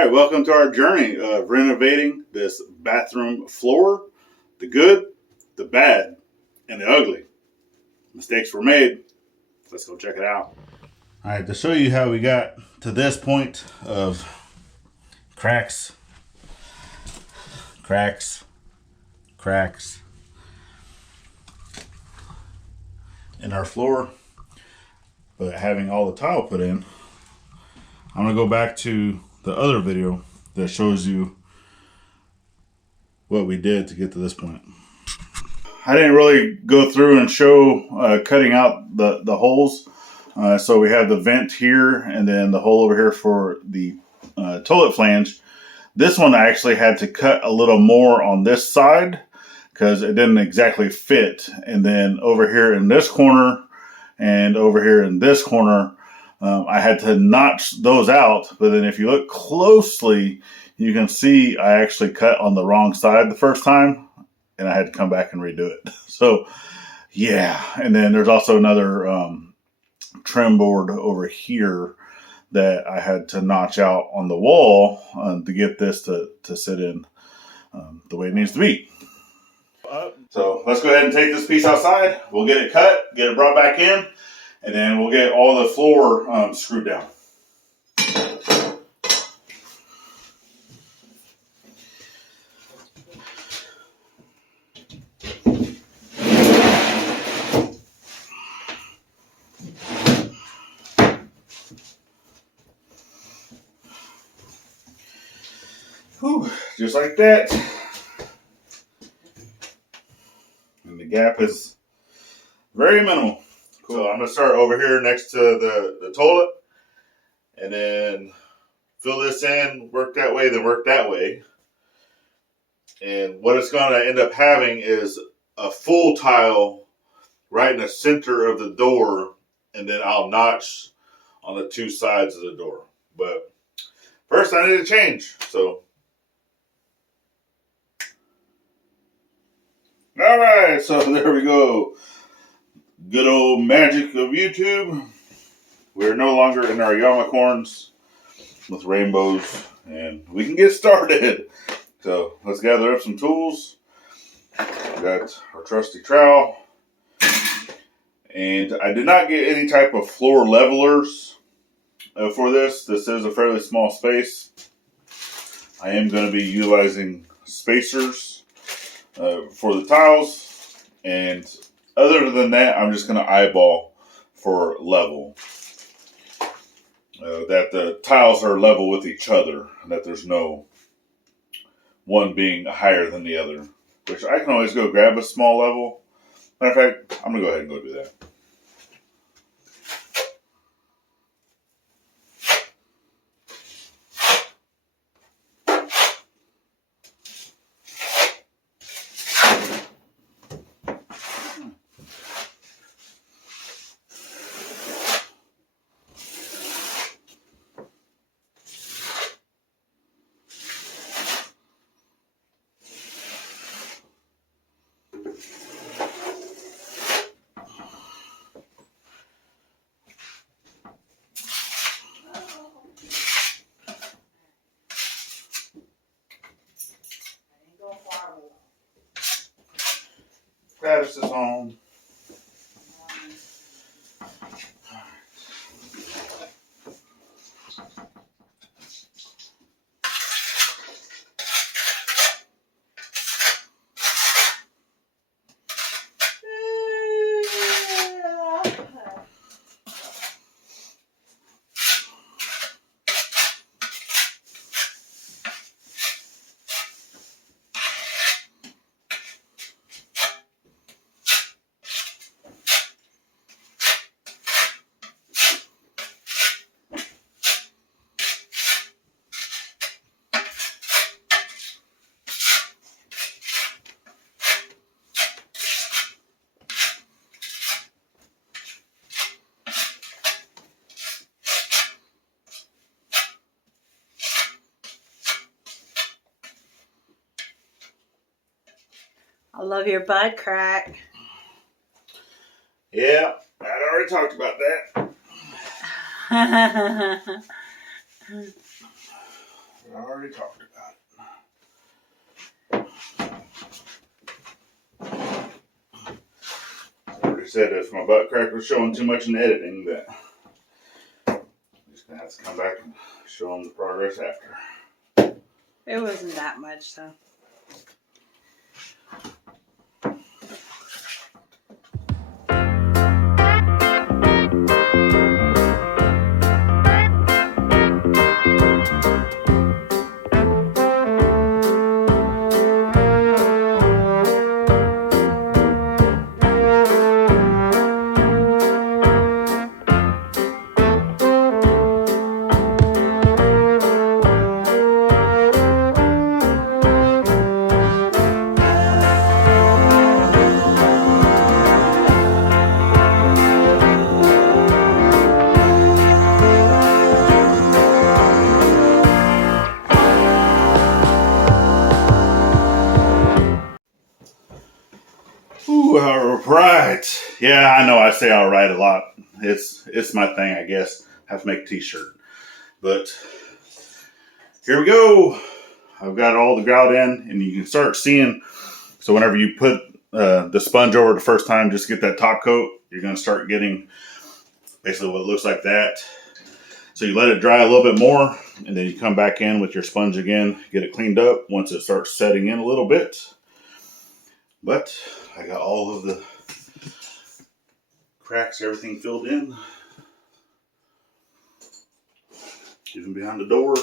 Hi, welcome to our journey of renovating this bathroom floor. The good, the bad, and the ugly. Mistakes were made. Let's go check it out. All right, to show you how we got to this point of cracks in our floor, but having all the tile put in, I'm going to go back to the other video that shows you what we did to get to this point. I didn't really go through and show cutting out the holes. So we have the vent here and then the hole over here for the toilet flange. This one I actually had to cut a little more on this side because it didn't exactly fit. And then over here in this corner and over here in this corner, I had to notch those out. But then if you look closely, you can see I actually cut on the wrong side the first time, and I had to come back and redo it. So, yeah. And then there's also another trim board over here that I had to notch out on the wall to get this to sit in the way it needs to be. So let's go ahead and take this piece outside. We'll get it cut, get it brought back in, and then we'll get all the floor screwed down. Whew, just like that. And the gap is very minimal. Cool. So I'm going to start over here next to the toilet and then fill this in, work that way, then work that way. And what it's going to end up having is a full tile right in the center of the door, and then I'll notch on the two sides of the door. But first I need to change, so. All right, so there we go. Good old magic of YouTube. We're no longer in our yarmulkes with rainbows, and we can get started. So let's gather up some tools. We got our trusty trowel. And I did not get any type of floor levelers for this. This is a fairly small space. I am going to be utilizing spacers for the tiles, and other than that, I'm just going to eyeball for level. That the tiles are level with each other, and that there's no one being higher than the other, which I can always go grab a small level. Matter of fact, I'm going to go ahead and go do that. Travis is home. I love your butt crack. Yeah, I'd already talked about that. I already talked about it. I already said if my butt crack was showing too much in editing, that I'm just gonna have to come back and show them the progress after. It wasn't that much, though. Ooh, all right. Yeah, I know I say all right a lot. It's my thing, I guess. I have to make a t-shirt. But here we go. I've got all the grout in, and you can start seeing. So whenever you put the sponge over the first time, just get that top coat, you're going to start getting basically what it looks like that. So you let it dry a little bit more, and then you come back in with your sponge again, get it cleaned up once it starts setting in a little bit. But I got all of the cracks, everything filled in. Even behind the door.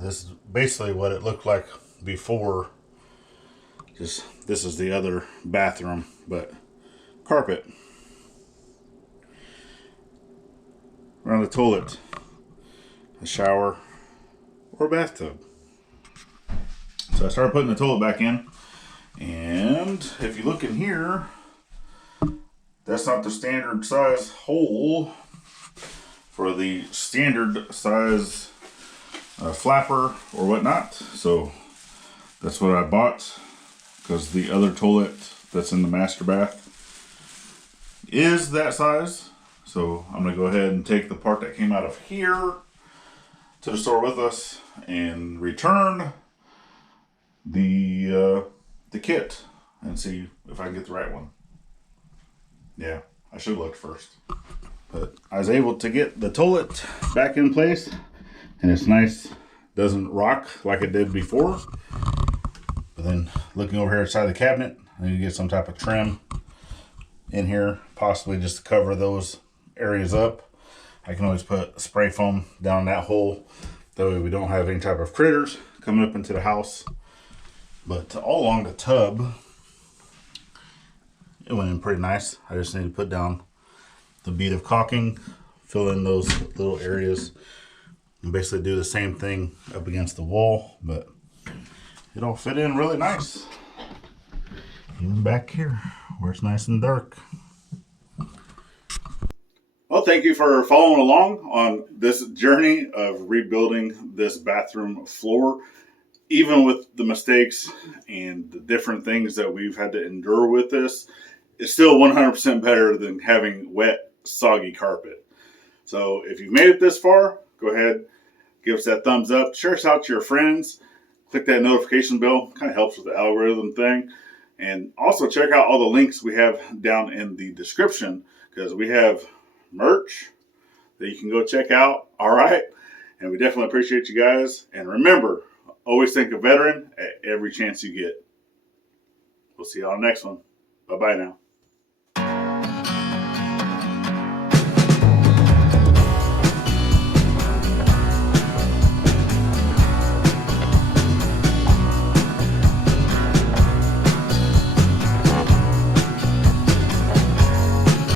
This is basically what it looked like before. Just this is the other bathroom, but carpet around the toilet, a shower, or a bathtub. So I started putting the toilet back in, and if you look in here, that's not the standard size hole for the standard size flapper or whatnot. So that's what I bought, because the other toilet that's in the master bath is that size. So I'm going to go ahead and take the part that came out of here to the store with us and return the kit and see if I can get the right one. Yeah, I should have looked first. But I was able to get the toilet back in place, and it's nice. Doesn't rock like it did before. But then looking over here inside the cabinet, I need to get some type of trim in here, possibly just to cover those areas up. I can always put spray foam down that hole. That way we don't have any type of critters coming up into the house. But all along the tub, it went in pretty nice. I just need to put down the bead of caulking, fill in those little areas, and basically do the same thing up against the wall, but it'll fit in really nice. Even back here where it's nice and dark. Well, thank you for following along on this journey of rebuilding this bathroom floor. Even with the mistakes and the different things that we've had to endure with this, it's still 100% better than having wet, soggy carpet. So if you've made it this far, go ahead, give us that thumbs up, share us out to your friends, click that notification bell, kind of helps with the algorithm thing. And also check out all the links we have down in the description, because we have merch that you can go check out. All right. And we definitely appreciate you guys. And remember, always think a veteran at every chance you get. We'll see you on the next one. Bye-bye now.